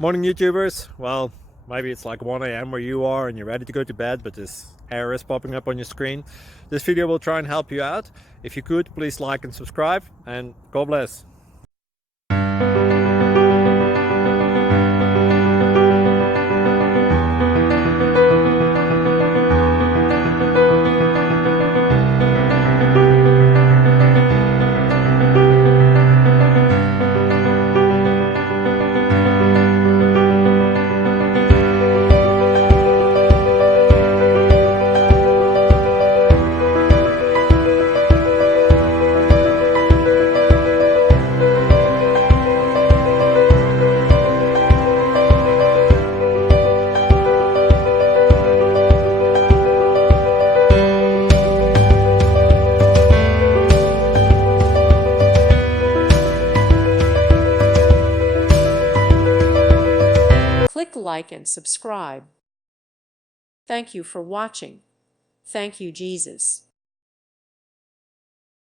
Morning, YouTubers. Well, maybe it's like 1 a.m. where you are and you're ready to go to bed, but this error is popping up on your screen. This video will try and help you out. If you could, please like and subscribe, and God bless. Click like and subscribe. Thank you for watching. Thank you, Jesus.